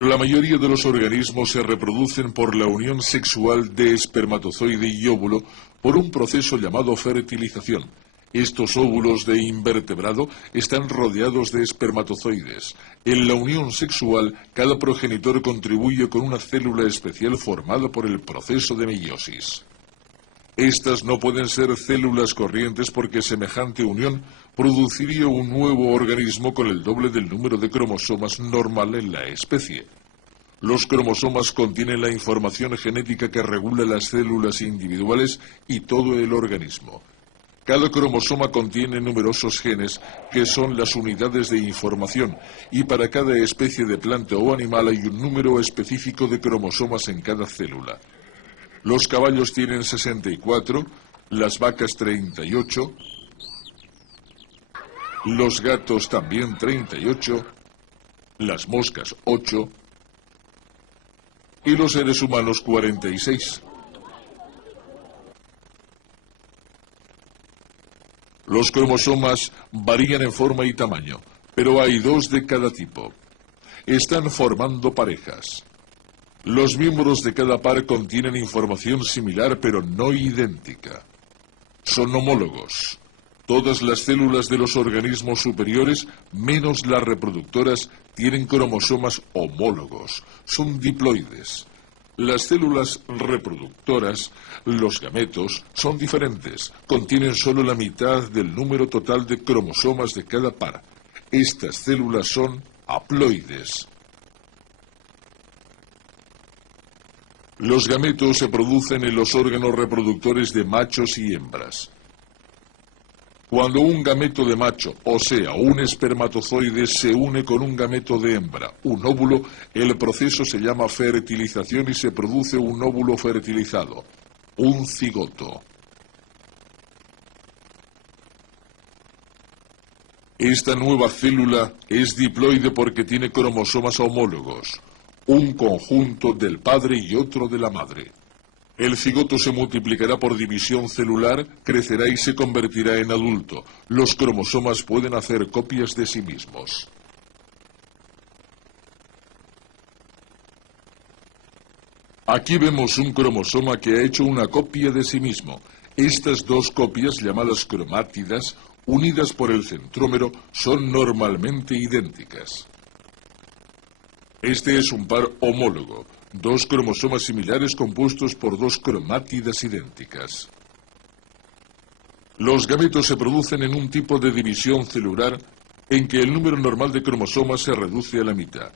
La mayoría de los organismos se reproducen por la unión sexual de espermatozoide y óvulo por un proceso llamado fertilización. Estos óvulos de invertebrado están rodeados de espermatozoides. En la unión sexual, cada progenitor contribuye con una célula especial formada por el proceso de meiosis. Estas no pueden ser células corrientes porque semejante unión produciría un nuevo organismo con el doble del número de cromosomas normal en la especie. Los cromosomas contienen la información genética que regula las células individuales y todo el organismo. Cada cromosoma contiene numerosos genes que son las unidades de información y para cada especie de planta o animal hay un número específico de cromosomas en cada célula. Los caballos tienen 64, las vacas 38, los gatos también 38, las moscas 8 y los seres humanos 46. Los cromosomas varían en forma y tamaño, pero hay dos de cada tipo. Están formando parejas. Los miembros de cada par contienen información similar pero no idéntica. Son homólogos. Todas las células de los organismos superiores, menos las reproductoras, tienen cromosomas homólogos. Son diploides. Las células reproductoras, los gametos, son diferentes. Contienen solo la mitad del número total de cromosomas de cada par. Estas células son haploides. Los gametos se producen en los órganos reproductores de machos y hembras. Cuando un gameto de macho, o sea, un espermatozoide, se une con un gameto de hembra, un óvulo, el proceso se llama fertilización y se produce un óvulo fertilizado, un cigoto. Esta nueva célula es diploide porque tiene cromosomas homólogos, un conjunto del padre y otro de la madre. El cigoto se multiplicará por división celular, crecerá y se convertirá en adulto. Los cromosomas pueden hacer copias de sí mismos. Aquí vemos un cromosoma que ha hecho una copia de sí mismo. Estas dos copias, llamadas cromátidas, unidas por el centrómero, son normalmente idénticas. Este es un par homólogo, dos cromosomas similares compuestos por dos cromátidas idénticas. Los gametos se producen en un tipo de división celular en que el número normal de cromosomas se reduce a la mitad.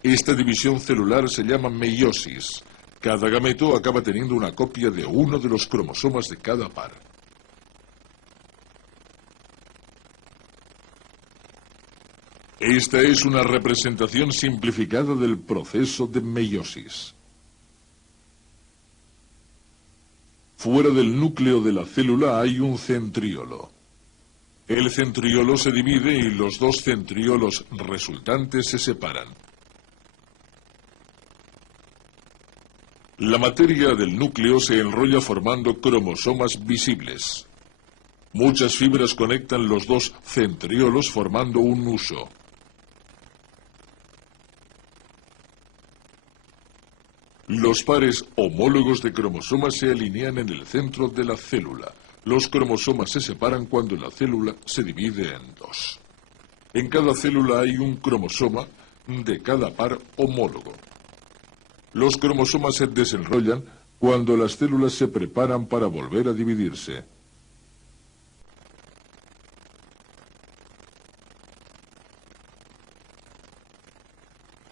Esta división celular se llama meiosis. Cada gameto acaba teniendo una copia de uno de los cromosomas de cada par. Esta es una representación simplificada del proceso de meiosis. Fuera del núcleo de la célula hay un centríolo. El centríolo se divide y los dos centriolos resultantes se separan. La materia del núcleo se enrolla formando cromosomas visibles. Muchas fibras conectan los dos centriolos formando un huso. Los pares homólogos de cromosomas se alinean en el centro de la célula. Los cromosomas se separan cuando la célula se divide en dos. En cada célula hay un cromosoma de cada par homólogo. Los cromosomas se desenrollan cuando las células se preparan para volver a dividirse.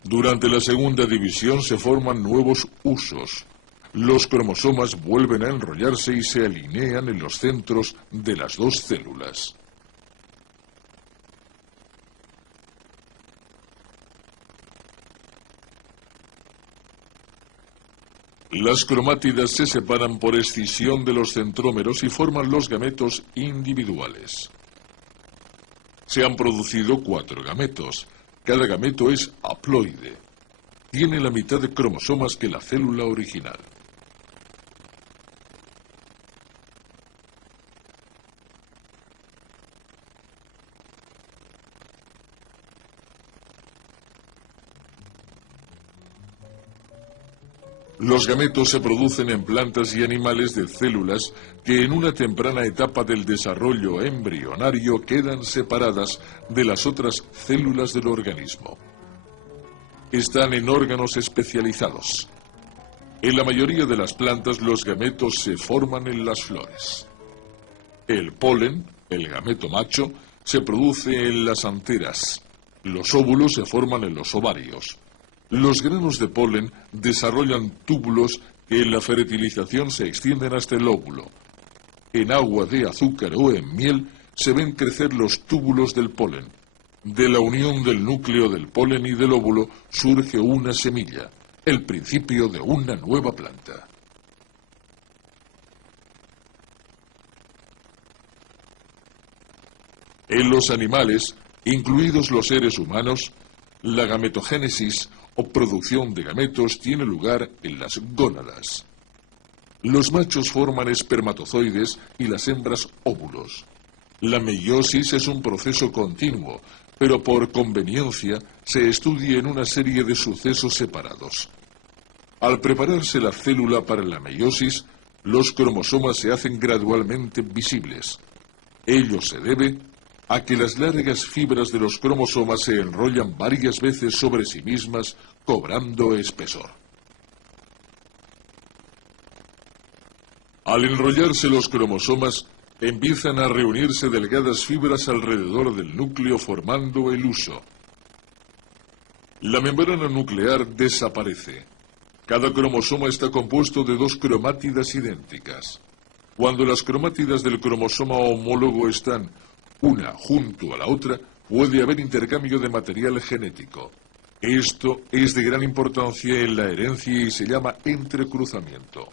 Durante la segunda división se forman nuevos husos. Los cromosomas vuelven a enrollarse y se alinean en los centros de las dos células. Las cromátidas se separan por escisión de los centrómeros y forman los gametos individuales. Se han producido 4 gametos. Cada gameto es haploide. Tiene la mitad de cromosomas que la célula original. Los gametos se producen en plantas y animales de células que en una temprana etapa del desarrollo embrionario quedan separadas de las otras células del organismo. Están en órganos especializados. En la mayoría de las plantas los gametos se forman en las flores. El polen, el gameto macho, se produce en las anteras. Los óvulos se forman en los ovarios. Los granos de polen desarrollan túbulos que en la fertilización se extienden hasta el óvulo. En agua de azúcar o en miel se ven crecer los túbulos del polen. De la unión del núcleo del polen y del óvulo surge una semilla, el principio de una nueva planta. En los animales, incluidos los seres humanos, la gametogénesis o producción de gametos tiene lugar en las gónadas. Los machos forman espermatozoides y las hembras óvulos. La meiosis es un proceso continuo, pero por conveniencia se estudia en una serie de sucesos separados. Al prepararse la célula para la meiosis, los cromosomas se hacen gradualmente visibles. Ello se debe a que las largas fibras de los cromosomas se enrollan varias veces sobre sí mismas, cobrando espesor. Al enrollarse los cromosomas, empiezan a reunirse delgadas fibras alrededor del núcleo formando el huso. La membrana nuclear desaparece. Cada cromosoma está compuesto de dos cromátidas idénticas. Cuando las cromátidas del cromosoma homólogo están una junto a la otra, puede haber intercambio de material genético. Esto es de gran importancia en la herencia y se llama entrecruzamiento.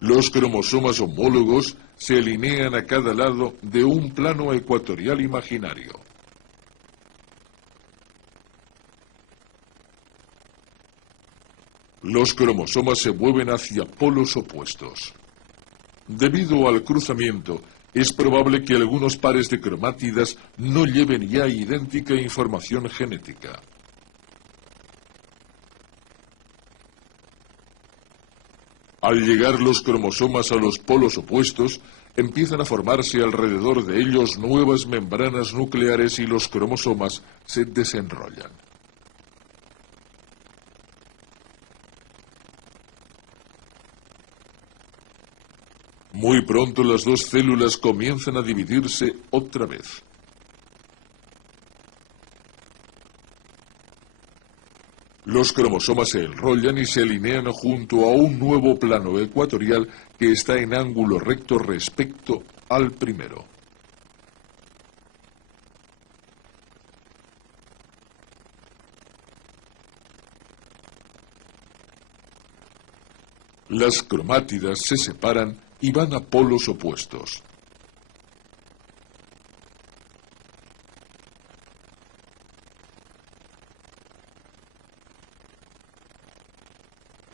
Los cromosomas homólogos se alinean a cada lado de un plano ecuatorial imaginario. Los cromosomas se mueven hacia polos opuestos. Debido al cruzamiento, es probable que algunos pares de cromátidas no lleven ya idéntica información genética. Al llegar los cromosomas a los polos opuestos, empiezan a formarse alrededor de ellos nuevas membranas nucleares y los cromosomas se desenrollan. Muy pronto las dos células comienzan a dividirse otra vez. Los cromosomas se enrollan y se alinean junto a un nuevo plano ecuatorial que está en ángulo recto respecto al primero. Las cromátidas se separan y van a polos opuestos.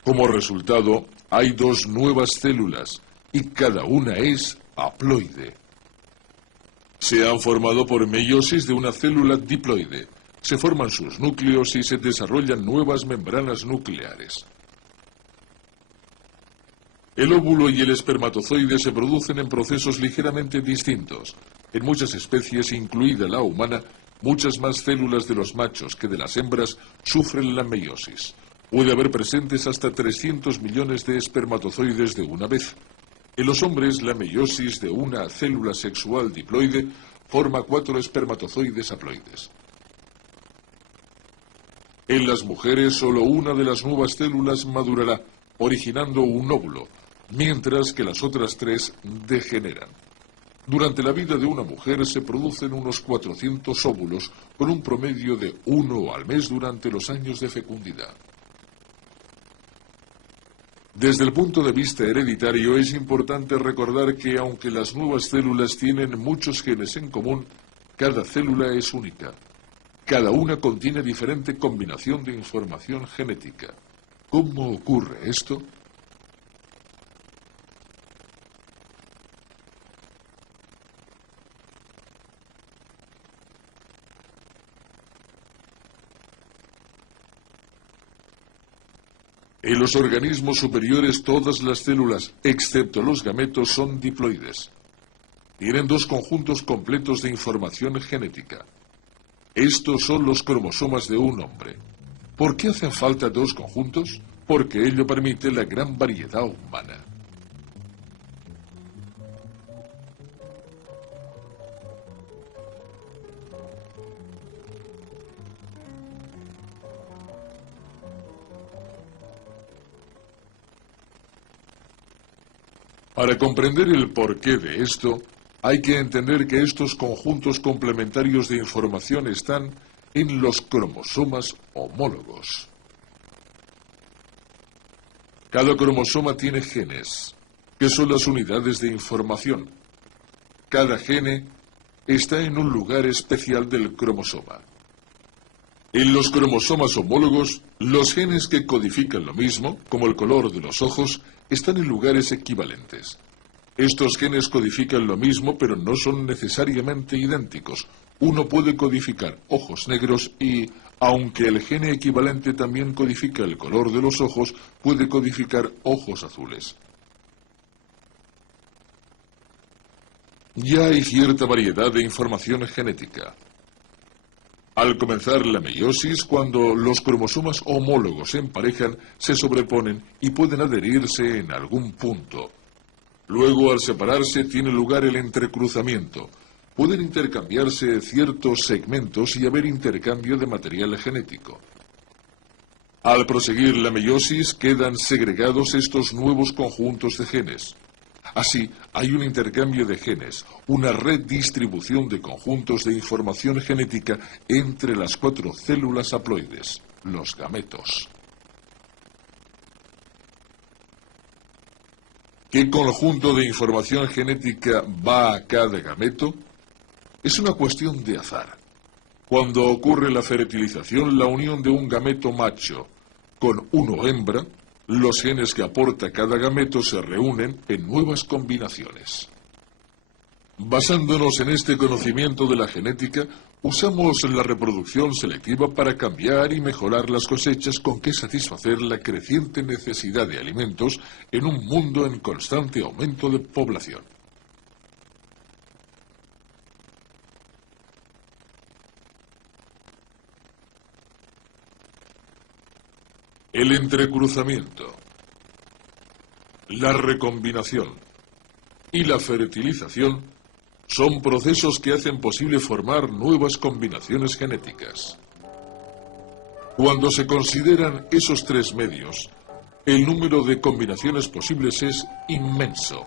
Como resultado, hay dos nuevas células, y cada una es haploide. Se han formado por meiosis de una célula diploide. Se forman sus núcleos y se desarrollan nuevas membranas nucleares. El óvulo y el espermatozoide se producen en procesos ligeramente distintos. En muchas especies, incluida la humana, muchas más células de los machos que de las hembras sufren la meiosis. Puede haber presentes hasta 300 millones de espermatozoides de una vez. En los hombres, la meiosis de una célula sexual diploide forma 4 espermatozoides haploides. En las mujeres, solo una de las nuevas células madurará, originando un óvulo, mientras que las otras 3 degeneran. Durante la vida de una mujer se producen unos 400 óvulos, con un promedio de 1 al mes durante los años de fecundidad. Desde el punto de vista hereditario es importante recordar que aunque las nuevas células tienen muchos genes en común, cada célula es única. Cada una contiene diferente combinación de información genética. ¿Cómo ocurre esto? En los organismos superiores todas las células, excepto los gametos, son diploides. Tienen dos conjuntos completos de información genética. Estos son los cromosomas de un hombre. ¿Por qué hacen falta dos conjuntos? Porque ello permite la gran variedad humana. Para comprender el porqué de esto, hay que entender que estos conjuntos complementarios de información están en los cromosomas homólogos. Cada cromosoma tiene genes, que son las unidades de información. Cada gene está en un lugar especial del cromosoma. En los cromosomas homólogos, los genes que codifican lo mismo, como el color de los ojos, están en lugares equivalentes. Estos genes codifican lo mismo, pero no son necesariamente idénticos. Uno puede codificar ojos negros y, aunque el gene equivalente también codifica el color de los ojos, puede codificar ojos azules. Ya hay cierta variedad de información genética. Al comenzar la meiosis, cuando los cromosomas homólogos se emparejan, se sobreponen y pueden adherirse en algún punto. Luego, al separarse, tiene lugar el entrecruzamiento. Pueden intercambiarse ciertos segmentos y haber intercambio de material genético. Al proseguir la meiosis, quedan segregados estos nuevos conjuntos de genes. Así, hay un intercambio de genes, una redistribución de conjuntos de información genética entre las 4 células haploides, los gametos. ¿Qué conjunto de información genética va a cada gameto? Es una cuestión de azar. Cuando ocurre la fertilización, la unión de un gameto macho con uno hembra, los genes que aporta cada gameto se reúnen en nuevas combinaciones. Basándonos en este conocimiento de la genética, usamos la reproducción selectiva para cambiar y mejorar las cosechas con que satisfacer la creciente necesidad de alimentos en un mundo en constante aumento de población. El entrecruzamiento, la recombinación y la fertilización son procesos que hacen posible formar nuevas combinaciones genéticas. Cuando se consideran esos 3 medios, el número de combinaciones posibles es inmenso.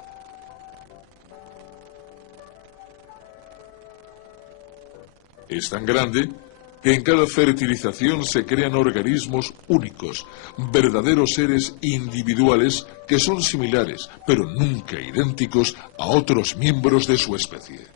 Es tan grande que en cada fertilización se crean organismos únicos, verdaderos seres individuales que son similares, pero nunca idénticos a otros miembros de su especie.